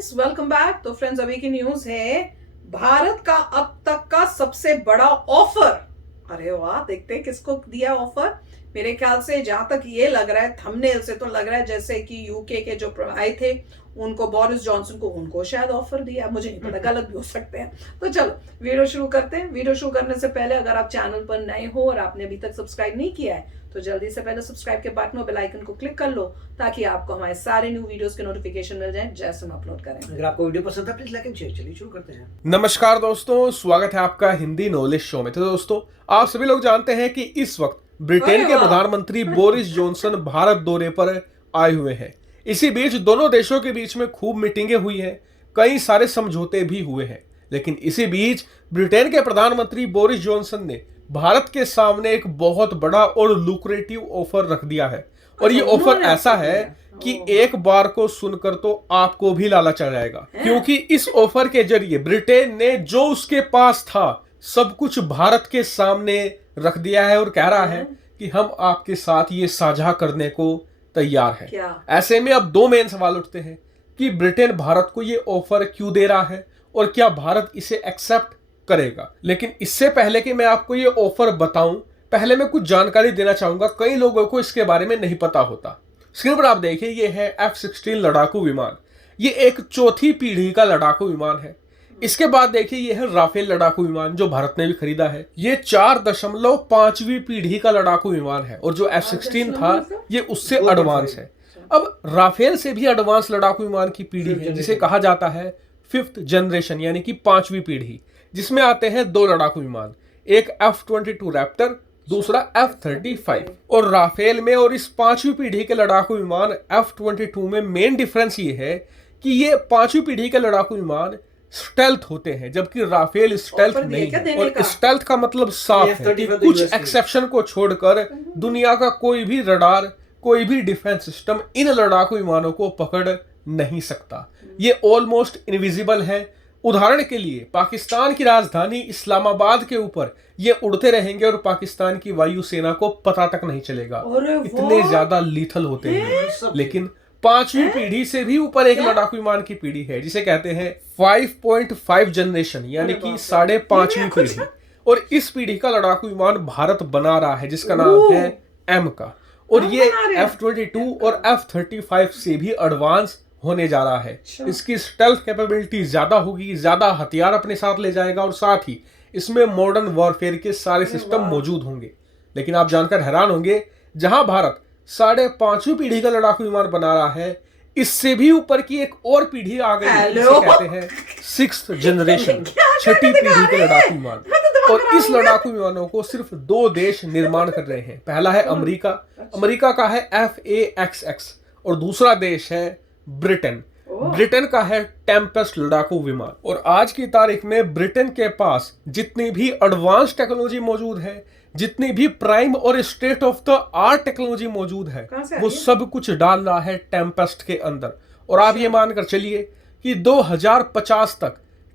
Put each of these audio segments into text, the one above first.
Friends, welcome back. तो friends, अभी की न्यूज है भारत का अब तक का सबसे बड़ा ऑफर। अरे वाह, देखते हैं किसको दिया ऑफर। मेरे ख्याल से जहां तक ये लग रहा है, थंबनेल से तो लग रहा है जैसे कि यूके के जो आए थे उनको, बोरिस जॉनसन को, उनको शायद ऑफर दिया। मुझे नहीं पता, गलत भी हो सकते हैं। तो चलो वीडियो शुरू करते हैं। वीडियो शुरू करने से पहले अगर आप चैनल पर नए हो और आपने अभी तक सब्सक्राइब नहीं किया है तो जल्दी से पहले सब्सक्राइब के बटन और बेल आइकन को क्लिक कर लो ताकि आपको हमारे सारे न्यू वीडियोस के नोटिफिकेशन मिल जाएं जैसे हम अपलोड करें। अगर आपको वीडियो पसंद है प्लीज लाइक एंड शेयर। चलिए शुरू करते हैं। नमस्कार दोस्तों, स्वागत है आपका हिंदी नॉलेज शो में। तो दोस्तों, आप सभी लोग जानते हैं कि इस वक्त ब्रिटेन के प्रधानमंत्री बोरिस जॉनसन भारत दौरे पर आए हुए हैं। इसी बीच दोनों देशों के बीच में खूब मीटिंगें हुई हैं, कई सारे समझौते भी हुए हैं। लेकिन इसी बीच ब्रिटेन के प्रधानमंत्री बोरिस जॉनसन ने भारत के सामने एक बहुत बड़ा और लुक्रेटिव ऑफर रख दिया है। और ये ऑफर ऐसा है कि एक बार को सुनकर तो आपको भी लालच आ जाएगा, क्योंकि इस ऑफर के जरिए ब्रिटेन ने जो उसके पास था सब कुछ भारत के सामने रख दिया है और कह रहा है कि हम आपके साथ ये साझा करने को तैयार है। ऐसे में अब दो मेन सवाल उठते हैं कि ब्रिटेन भारत को ये ऑफर क्यों दे रहा है और क्या भारत इसे एक्सेप्ट करेगा। लेकिन इससे पहले कि मैं आपको ये ऑफर बताऊं, पहले मैं कुछ जानकारी देना चाहूंगा। कई लोगों को इसके बारे में नहीं पता होता। स्क्रीन पर आप देखिए, ये है F-16 लड़ाकू विमान। ये एक चौथी पीढ़ी का लड़ाकू विमान है। इसके बाद देखिए, ये है राफेल लड़ाकू विमान जो भारत ने भी खरीदा है। ये 4.5वीं पीढ़ी का लड़ाकू विमान है और जो F-16 था ये उससे एडवांस है। अब राफेल से भी एडवांस लड़ाकू विमान की पीढ़ी है जिसे कहा जाता है 5th जनरेशन, यानी कि 5वीं पीढ़ी, जिसमें आते हैं दो लड़ाकू विमान, एक F-22 रैप्टर, दूसरा F-35। और राफेल में और इस 5वीं पीढ़ी के लड़ाकू विमान F-22 में मेन डिफरेंस ये है कि ये 5वीं पीढ़ी के लड़ाकू विमान स्टेल्थ होते हैं, जबकि राफेल स्टेल्थ नहीं है। और स्टेल्थ का मतलब साफ है, कुछ एक्सेप्शन को छोड़कर दुनिया का कोई भी रडार, कोई भी डिफेंस सिस्टम इन लड़ाकू विमानों को पकड़ नहीं सकता। ये ऑलमोस्ट इनविजिबल है। उदाहरण के लिए, पाकिस्तान की राजधानी इस्लामाबाद के ऊपर ये उड़ते रहेंगे और पाकिस्तान की वायुसेना को पता तक नहीं चलेगा, इतने ज्यादा लीथल होते हैं। लेकिन 5वीं पीढ़ी से भी ऊपर एक लड़ाकू विमान की पीढ़ी है जिसे कहते हैं 5.5 जनरेशन, यानी कि 5.5वीं पीढ़ी। और इस पीढ़ी का लड़ाकू विमान भारत बना रहा है जिसका नाम है एम का। और ये F-22 और F-35 से भी एडवांस होने जा रहा है। इसकी स्टेल्थ कैपेबिलिटी ज्यादा होगी, ज्यादा हथियार अपने साथ ले जाएगा और साथ ही इसमें मॉडर्न वॉरफेयर के सारे सिस्टम मौजूद होंगे। लेकिन आप जानकर हैरान होंगे, जहां भारत 5.5वीं पीढ़ी का लड़ाकू विमान बना रहा है, इससे भी ऊपर की एक और पीढ़ी आ गई है जिसे कहते हैं 6th जनरेशन, 6ठी पीढ़ी के लड़ाकू विमान। और इस लड़ाकू विमानों को सिर्फ दो देश निर्माण कर रहे हैं। पहला है अमेरिका, अमेरिका का है FA-XX, और दूसरा देश है ब्रिटेन। ब्रिटेन का है टेम्पेस्ट लड़ाकू विमान। और आज की तारीख में ब्रिटेन के पास जितनी भी एडवांस टेक्नोलॉजी मौजूद है, जितनी भी प्राइम और state of the art technology मौजूद है, वो सब कुछ डाल रहा है टेम्पेस्ट के अंदर। और आप ये मानकर चलिए कि 2050 तक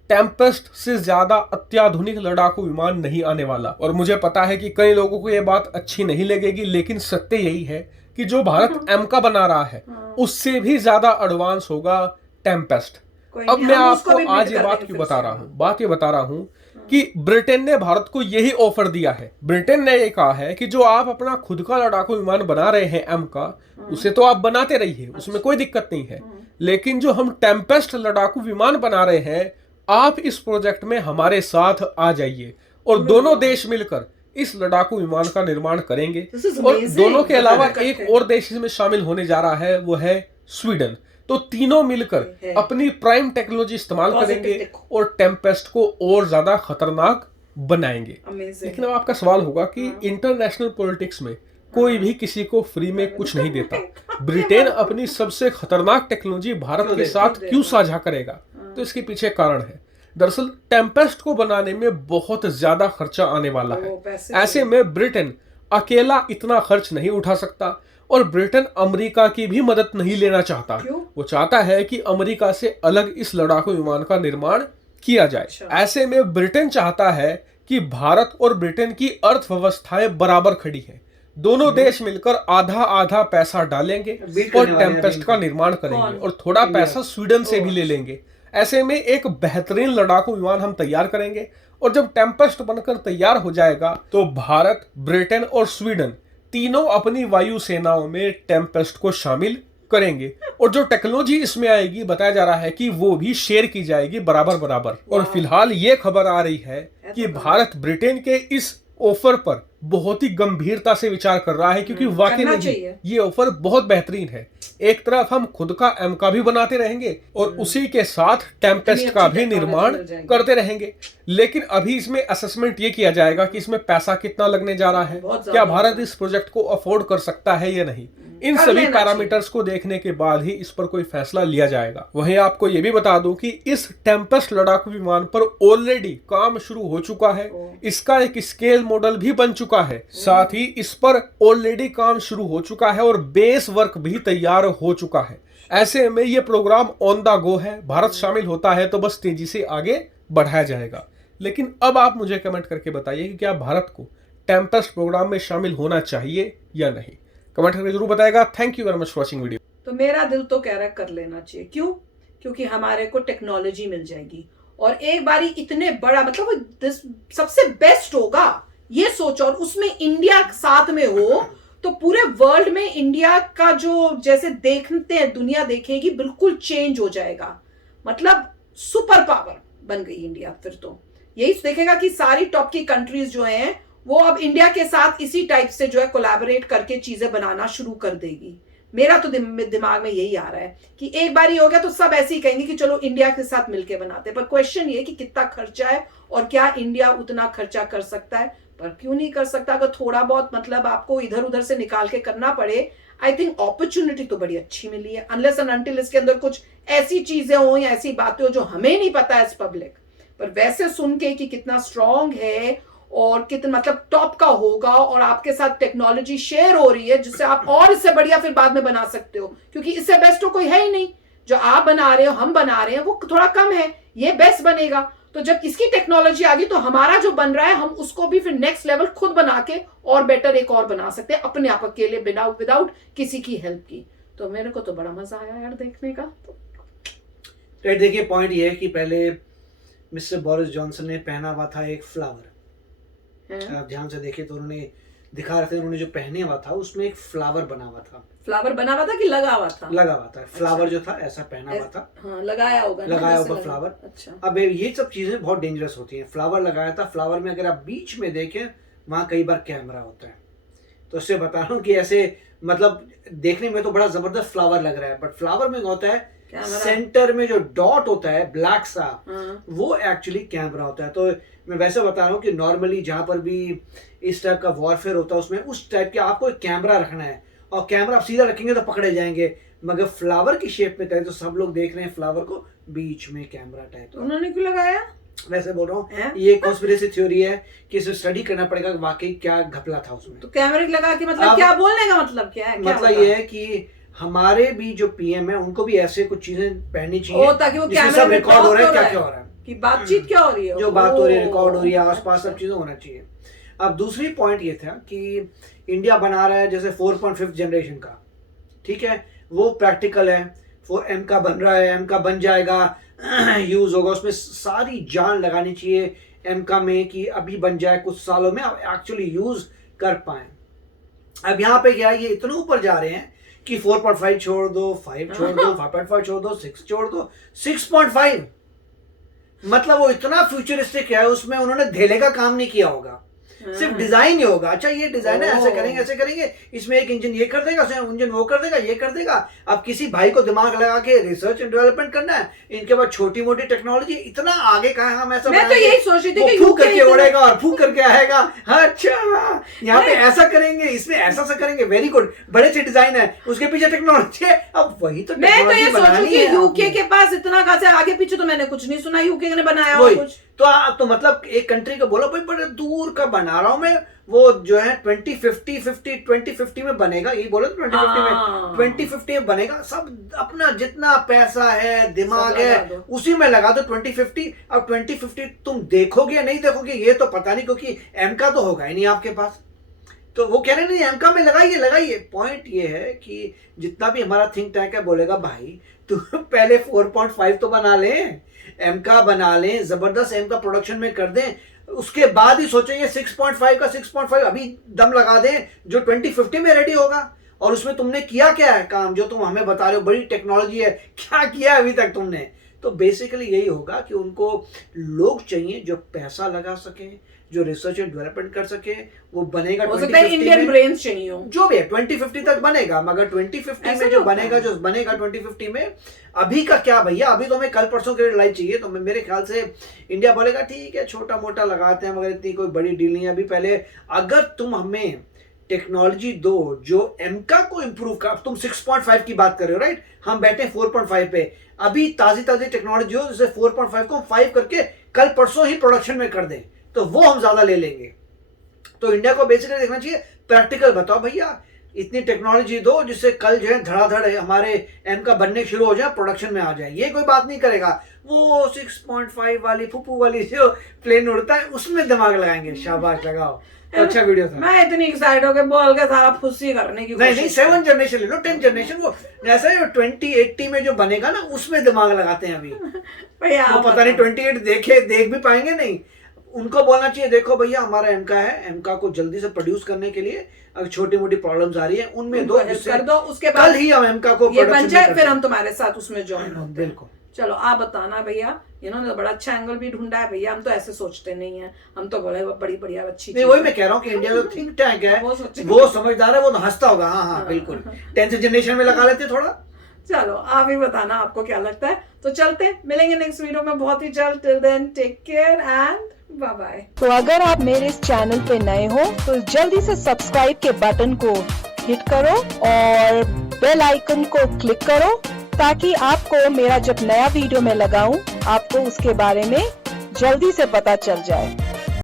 टेम्पेस्ट से ज्यादा अत्याधुनिक लड़ाकू विमान नहीं आने वाला। और मुझे पता है कि कई लोगों को यह बात अच्छी नहीं लगेगी, लेकिन सत्य यही है कि जो भारत एम का बना रहा है उससे भी ज्यादा एडवांस होगा टेम्पेस्ट। अब मैं आपको आज ये बात क्यों बता रहा हूँ, बात ये बता रहा हूँ कि ब्रिटेन ने भारत को यही ऑफर दिया है। ब्रिटेन ने ये कहा है कि जो आप अपना खुद का लड़ाकू विमान बना रहे हैं एम का, उसे तो आप बनाते रहिए, उसमें कोई दिक्कत नहीं है। लेकिन जो हम टेम्पेस्ट लड़ाकू विमान बना रहे हैं, आप इस प्रोजेक्ट में हमारे साथ आ जाइए और दोनों देश मिलकर इस लड़ाकू विमान का निर्माण करेंगे। और दोनों के अलावा एक और देश इसमें शामिल होने जा रहा है, वो है स्वीडन। तो तीनों मिलकर अपनी प्राइम टेक्नोलॉजी इस्तेमाल करेंगे और टेम्पेस्ट को और ज्यादा खतरनाक बनाएंगे। लेकिन अब आपका सवाल होगा कि इंटरनेशनल पॉलिटिक्स में कोई भी किसी को फ्री में कुछ नहीं देता। ब्रिटेन अपनी सबसे खतरनाक टेक्नोलॉजी भारत के साथ क्यों साझा करेगा? तो इसके पीछे कारण है। दरअसल टेम्पेस्ट को बनाने में बहुत ज्यादा खर्चा आने वाला है। ऐसे में ब्रिटेन अकेला इतना खर्च नहीं उठा सकता और ब्रिटेन अमेरिका की भी मदद नहीं लेना चाहता। वो चाहता है कि अमेरिका से अलग इस लड़ाकू विमान का निर्माण किया जाए। ऐसे में ब्रिटेन चाहता है कि भारत और ब्रिटेन की अर्थव्यवस्थाएं बराबर खड़ी हैं। दोनों देश मिलकर आधा आधा पैसा डालेंगे Build और करने वाले हैं टेम्पेस्ट अभी। का निर्माण करेंगे और थोड़ा पैसा स्वीडन से भी ले लेंगे। ऐसे में एक बेहतरीन लड़ाकू विमान हम तैयार करेंगे और जब टेम्पेस्ट बनकर तैयार हो जाएगा तो भारत, ब्रिटेन और स्वीडन तीनों अपनी वायु सेनाओं में टेम्पेस्ट को शामिल करेंगे और जो टेक्नोलॉजी इसमें आएगी बताया जा रहा है कि वो भी शेयर की जाएगी बराबर बराबर। और फिलहाल ये खबर आ रही है कि भारत ब्रिटेन के इस ऑफर पर बहुत ही गंभीरता से विचार कर रहा है क्योंकि वाकई करना में चाहिए। ये ऑफर बहुत बेहतरीन है। एक तरफ हम खुद का एमका भी बनाते रहेंगे और उसी के साथ टेम्पेस्ट का भी निर्माण करते रहेंगे, लेकिन अभी इसमें असेसमेंट ये किया जाएगा कि इसमें पैसा कितना लगने जा रहा है, क्या भारत इस प्रोजेक्ट को अफोर्ड कर सकता है या नहीं। इन सभी पैरामीटर्स को देखने के बाद ही इस पर कोई फैसला लिया जाएगा। वहीं आपको यह भी बता दूं कि इस टेम्पेस्ट लड़ाकू विमान पर ऑलरेडी काम शुरू हो चुका है, इसका एक स्केल मॉडल भी बन चुका है, साथ ही इस पर ऑलरेडी काम शुरू हो चुका है और बेस वर्क भी तैयार हो चुका है। ऐसे में ये प्रोग्राम ऑन द गो है, भारत शामिल होता है तो बस तेजी से आगे बढ़ाया जाएगा। लेकिन अब आप मुझे कमेंट करके बताइए कि क्या भारत को टेम्पेस्ट प्रोग्राम में शामिल होना चाहिए या नहीं। कमेंट करके जरूर बताएगा। Thank you very much for watching video. तो मेरा दिल तो कह रहा है कर लेना चाहिए। क्यों? क्योंकि हमारे को टेक्नोलॉजी मिल जाएगी और एक बारी इतने बड़ा मतलब वो सबसे बेस्ट होगा ये सोच, और उसमें इंडिया साथ में हो तो पूरे वर्ल्ड में इंडिया का जो जैसे देखते हैं दुनिया देखेगी बिल्कुल चेंज हो जाएगा। मतलब सुपर पावर बन गई इंडिया। फिर तो यही देखेगा कि सारी टॉप की कंट्रीज जो हैं वो अब इंडिया के साथ इसी टाइप से जो है कोलैबोरेट करके चीजें बनाना शुरू कर देगी। मेरा तो दिमाग में यही आ रहा है कि एक बार ही हो गया तो सब ऐसे ही कहेंगे कि चलो इंडिया के साथ मिलके बनाते हैं। पर क्वेश्चन ये कि कितना खर्चा है और क्या इंडिया उतना खर्चा कर सकता है। पर क्यों नहीं कर सकता? अगर थोड़ा बहुत मतलब आपको इधर उधर से निकाल के करना पड़े, आई थिंक अपॉर्चुनिटी तो बड़ी अच्छी मिली है। अनलेस एंड अनटिल इसके अंदर कुछ ऐसी चीजें हो या ऐसी बातें हो जो हमें नहीं पता एज पब्लिक। पर वैसे सुन के कि कितना स्ट्रांग है और कितना मतलब टॉप का होगा और आपके साथ टेक्नोलॉजी शेयर हो रही है जिससे आप और इससे बढ़िया फिर बाद में बना सकते हो, क्योंकि इससे बेस्ट तो कोई है ही नहीं। जो आप बना रहे हो, हम बना रहे हैं, वो थोड़ा कम है, ये बेस्ट बनेगा। तो जब इसकी टेक्नोलॉजी आ गई तो हमारा जो बन रहा है हम उसको भी फिर नेक्स्ट लेवल खुद बना के और बेटर एक और बना सकते हैं अपने आप के लिए बिना विदाउट किसी की हेल्प की। तो मेरे को तो बड़ा मजा आया यार देखने का। तो देखिए पॉइंट ये है कि पहले मिस्टर बोरिस जॉनसन ने पहना हुआ था एक फ्लावर। आप ध्यान से देखिए तो उन्होंने दिखा रहे थे, उन्होंने जो पहने हुआ था उसमें एक फ्लावर बना हुआ था। फ्लावर बना हुआ था कि लगा हुआ था? लगा हुआ था। फ्लावर जो था ऐसा पहना हुआ था। हाँ, लगाया होगा, लगाया होगा फ्लावर। अच्छा। अब ये सब चीजें बहुत डेंजरस होती हैं। फ्लावर लगाया था, फ्लावर में अगर आप बीच में देखें वहां कई बार कैमरा होता है। तो उससे बता रहा हूँ कि ऐसे मतलब देखने में तो बड़ा जबरदस्त फ्लावर लग रहा है, बट फ्लावर में होता है सेंटर में जो डॉट होता है ब्लैक सा, वो एक्चुअली कैमरा होता है। तो मैं वैसे बता रहा हूँ कि नॉर्मली जहां पर भी इस टाइप का वॉरफेयर होता है उसमें उस टाइप के आपको एक कैमरा रखना है और कैमरा आप सीधा रखेंगे तो पकड़े जाएंगे, मगर फ्लावर की शेप में करें तो सब लोग देख रहे हैं फ्लावर को बीच में कैमरा टाइप। उन्होंने क्यों लगाया? वैसे बोल रहा हूँ ये कॉन्स्पिरेसी थ्योरी है कि इसे स्टडी करना पड़ेगा वाकई क्या घपला था उसमें। तो कैमरे लगा के मतलब क्या बोलने का मतलब क्या है? मतलब ये है कि हमारे भी जो पीएम है उनको भी ऐसे कुछ चीजें पहननी चाहिए ताकि वो कैमरे में रिकॉर्ड हो रहा है क्या क्या हो रहा है, कि बातचीत क्या हो रही है, जो बात हो रही है रिकॉर्ड हो रही है, आसपास सब चीजें होना चाहिए। अब दूसरी पॉइंट ये था कि इंडिया बना रहा है जैसे 4.5 जनरेशन का, ठीक है, वो प्रैक्टिकल है। 4M का बन रहा है, M का बन जाएगा, यूज होगा, उसमें सारी जान लगानी चाहिए M का में कि अभी बन जाए, कुछ सालों में आप एक्चुअली यूज कर पाए। अब यहाँ पे क्या ये इतने ऊपर जा रहे हैं कि 4.5 छोड़ दो, 5 छोड़ दो, 5.5 छोड़ दो, 6 छोड़ दो, 6.5 मतलब वो इतना फ्यूचरिस्टिक है, उसमें उन्होंने धेले का काम नहीं किया होगा, सिर्फ डिजाइन ही होगा। अच्छा ये डिजाइन है, ऐसे करेंगे ऐसे करेंगे, इसमें एक इंजन ये कर देगा, इंजन वो कर देगा, ये कर देगा। अब किसी भाई को दिमाग लगा के रिसर्च एंड डेवलपमेंट करना है, इनके बाद छोटी मोटी टेक्नोलॉजी इतना आगे का है। हम ऐसा मैं तो यही सोच रही थी कि फूक करके उड़ेगा और फूक करके आएगा। अच्छा यहाँ पे ऐसा करेंगे, इसमें ऐसा सा करेंगे, वेरी गुड, बड़े से डिजाइन है, उसके पीछे टेक्नोलॉजी है। अब वही तो मैं तो ये सोच रही हूँ यूके के पास इतना खासा आगे पीछे तो मैंने कुछ नहीं सुना यूके ने बनाया हो कुछ। तो मतलब एक कंट्री को बोला भाई बड़े दूर का बना रहा हूं मैं, वो जो है 2050 में बनेगा, यही बोले तो 2050 में बनेगा। सब अपना जितना पैसा है, दिमाग है, उसी में लगा दो 2050। अब 2050 तुम देखोगे या नहीं देखोगे ये तो पता नहीं, क्योंकि M का तो होगा ही नहीं आपके पास। तो वो कह रहे नहीं एमका में लगाइए लगाइए। पॉइंट ये है कि जितना भी हमारा थिंक टैंक है बोलेगा भाई तू पहले 4.5 तो बना ले, एमका बना ले, जबरदस्त एमका प्रोडक्शन में कर दें, उसके बाद ही सोचेंगे 6.5 का 6.5 अभी दम लगा दें जो 2050 में रेडी होगा। और उसमें तुमने किया क्या है काम जो तुम हमें बता रहे हो बड़ी टेक्नोलॉजी है, क्या किया है अभी तक तुमने? तो बेसिकली यही होगा कि उनको लोग चाहिए जो पैसा लगा सके, जो रिसर्च एंड डेवलपमेंट कर सके। वो बनेगा इंडियन ब्रेन्स चाहिए हो, जो भी है 2050 तक बनेगा, मगर 2050 में जो बनेगा 2050 में अभी का क्या भैया, अभी तो हमें कल परसों के लिए लाइट चाहिए। तो मेरे ख्याल से इंडिया बोलेगा ठीक है छोटा मोटा लगाते हैं मगर इतनी कोई बड़ी डील नहीं है अभी। पहले अगर तुम हमें टेक्नोलॉजी दो जो एमका को इंप्रूव कर, तुम 6.5 की बात कर रहे हो राइट, हम बैठे 4.5 पे, अभी ताजी टेक्नोलॉजी हो जिससे 4.5 को 5 करके कल परसों ही प्रोडक्शन में कर दें तो वो हम ज्यादा ले लेंगे। तो इंडिया को बेसिकली देखना चाहिए प्रैक्टिकल, बताओ भैया इतनी टेक्नोलॉजी दो जिससे कल जो है धड़ाधड़ हमारे एमका बनने शुरू हो जाए, प्रोडक्शन में आ जाए। ये कोई बात नहीं करेगा, वो 6.5 वाली फुप्पू वाली जो प्लेन उड़ता है उसमें दिमाग लगाएंगे। शाबाश लगाओ, अच्छा वीडियो था। मैं इतनी एक्साइट हो के बोल के सारा फुस्सी करने की नहीं 7 जनरेशन ले लो, 10 जनरेशन, वो जैसा 2080 में जो बनेगा ना उसमें दिमाग लगाते हैं अभी। भैया वो पता नहीं 28 देख भी पाएंगे नहीं। उनको बोलना चाहिए देखो भैया हमारा एमका है, एमका को जल्दी से प्रोड्यूस करने के लिए अगर छोटी मोटी प्रॉब्लम्स आ रही है उनमें दो कर दो, उसके बाद कल ही हम एमका को ये बन जाए फिर हम तुम्हारे साथ उसमें ज्वाइन होते हैं। बिल्कुल। चलो आप बताना भैया, इन्होंने तो बड़ा अच्छा एंगल भी ढूंढा है भैया, हम तो ऐसे सोचते नहीं है, हम तो बोले बड़ी बढ़िया अच्छी नहीं वही मैं कह रहा हूँ कि इंडिया जो थिंक टैंक है वो समझदार है, वो हंसता होगा। हाँ बिल्कुल 10th जनरेशन में लगा लेते थोड़ा। चलो आप ही बताना आपको क्या लगता है। तो चलते मिलेंगे नेक्स्ट वीडियो में बहुत ही जल्द। Till then take care and bye bye. तो अगर आप मेरे इस चैनल पे नए हो तो जल्दी से सब्सक्राइब के बटन को हिट करो और बेल आइकन को क्लिक करो ताकि आपको मेरा जब नया वीडियो मैं लगाऊं आपको उसके बारे में जल्दी से पता चल जाए।